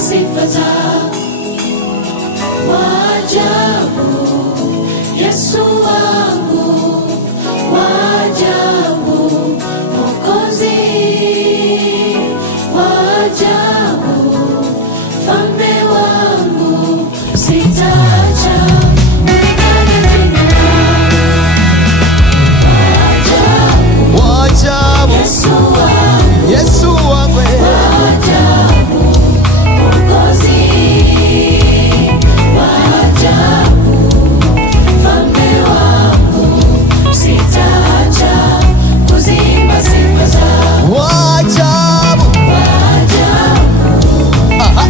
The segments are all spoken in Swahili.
kuzimba sifa zako. Waajabu Yesu wangu, waajabu Mwokozi, waajabu Mfalme wangu, sitaacha kulitaja jina lako. Waajabu Yesu wangu, Yesu wangu, waajabu Mwokozi, waajabu Mfalme wangu, sitaacha kuzimba sifa zako. waajabu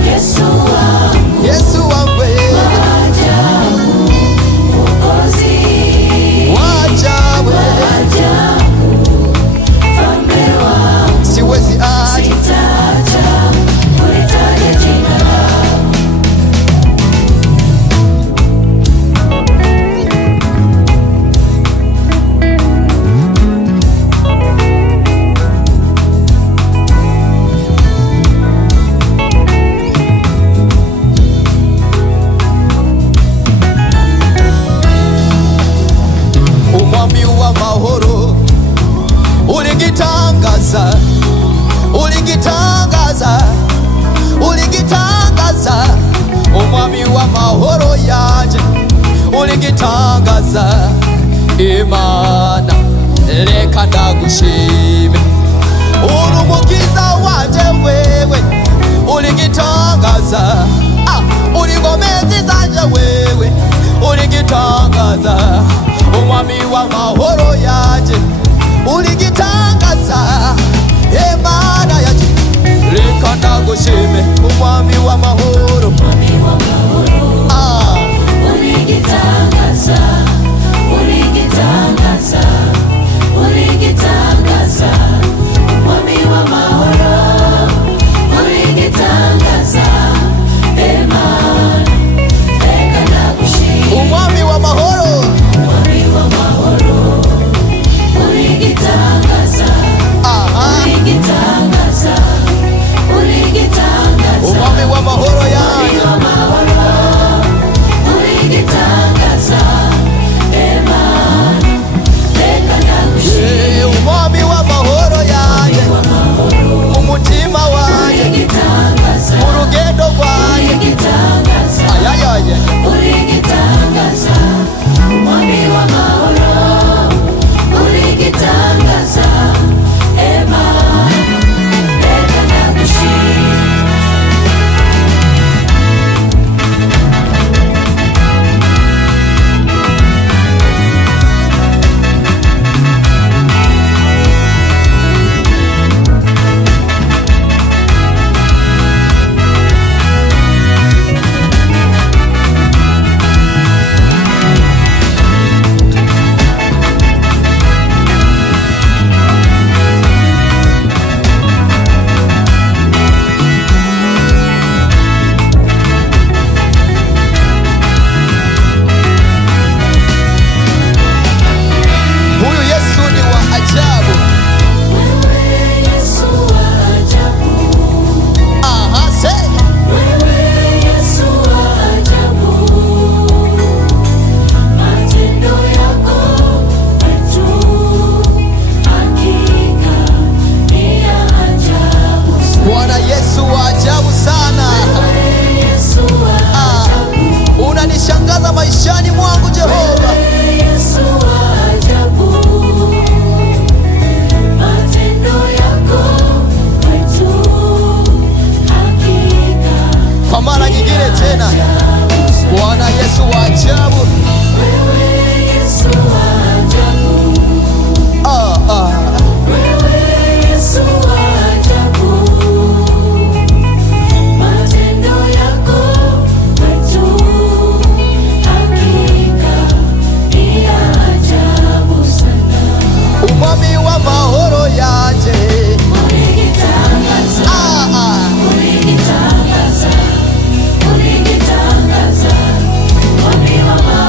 Yesu wangu, Yesu wangu, waajabu Mwokozi, waajabu waajabu Mfalme wangu, siwezi acha. sitaacha kulitaja jina lako. Umwami wa mahoro uligitangaza, uligitangaza, uligitangaza. Umwami wa mahoro yaje uligitangaza. Imana leka ndagushime, urumukiza waje wewe uligitangaza. Uligomezi zaje wewe uligitangaza. Umwami wa mahoro yaje uligitangaza. Imana yaje leka ndagushime, umwami wa mahoro. Mwami wa mahoro, uligitangaza, uligitangaza, uligitangaza. Mwami wa mahoro, uligitangaza. Imana leka ndagushime. Umwami wa mahoro, Mwami wa mahoro, uligitangaza, uligitangaza, uligitangaza. umwami wa mahoro yaje Mwami wa mahoro, uligitangaza. Imana leka ndagushime. umwami wa mahoro yaje Wa mahoro, umutima waje uligitangaza, urugendo rwaje uligitangaza, ayayaye uligitangaza. Mwami wa mahoro, uligitangaza. Imana leka ndagushime. huyu Yesu ni wa ajabu. Wewe Yesu wa ajabu, Se wewe Yesu wa ajabu. Matendo yako kwetu hakika ni ya ajabu sana. Bwana Yesu wa ajabu sana. Wewe Yesu wa ajabu, Unanishangaza maishani mwangu Jehova. wewe Yesu wa ajabu. Matendo yako kwetu hakika Kwa mara nyingine tena, Bwana Yesu wa ajabu. wewe Yesu wa ajabu. Wewe Yesu wa ajabu. Matendo yako kwetu hakika ni ya ajabu sana. Umwami wa mahoro yaje Uligitangaza, uligitangaza, uligitangaza. Mwami wa mahoro,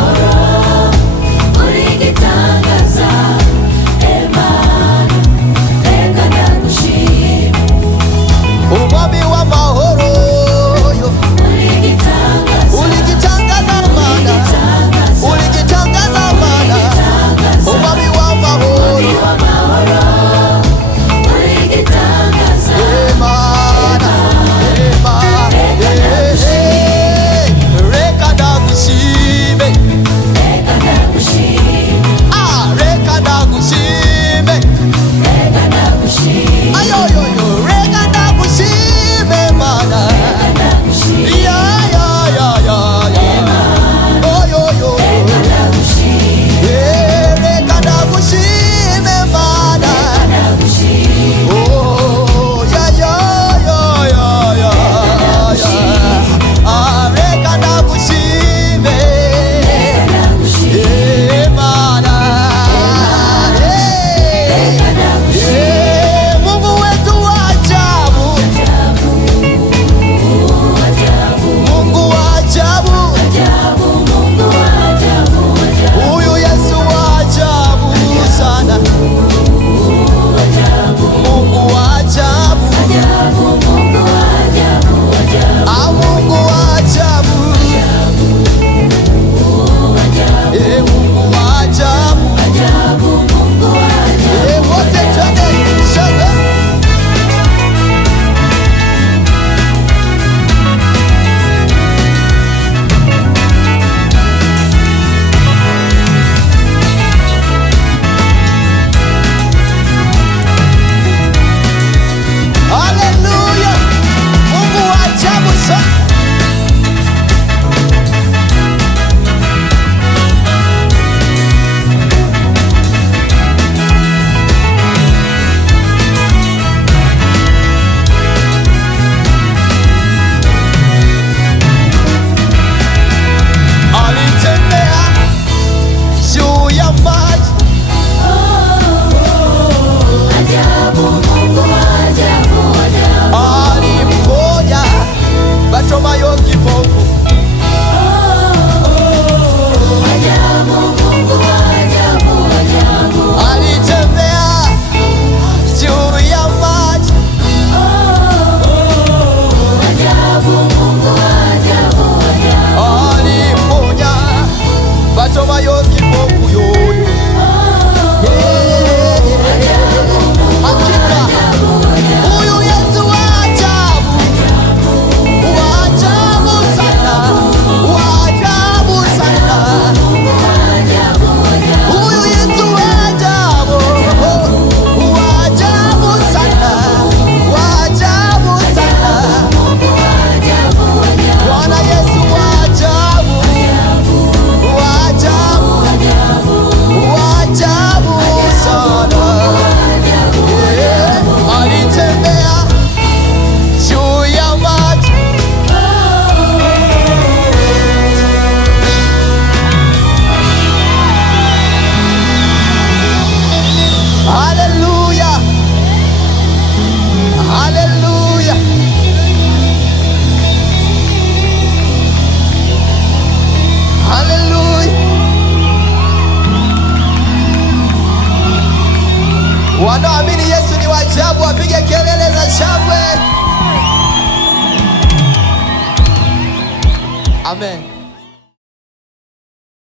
wanaoamini Yesu ni wa ajabu wapige kelele.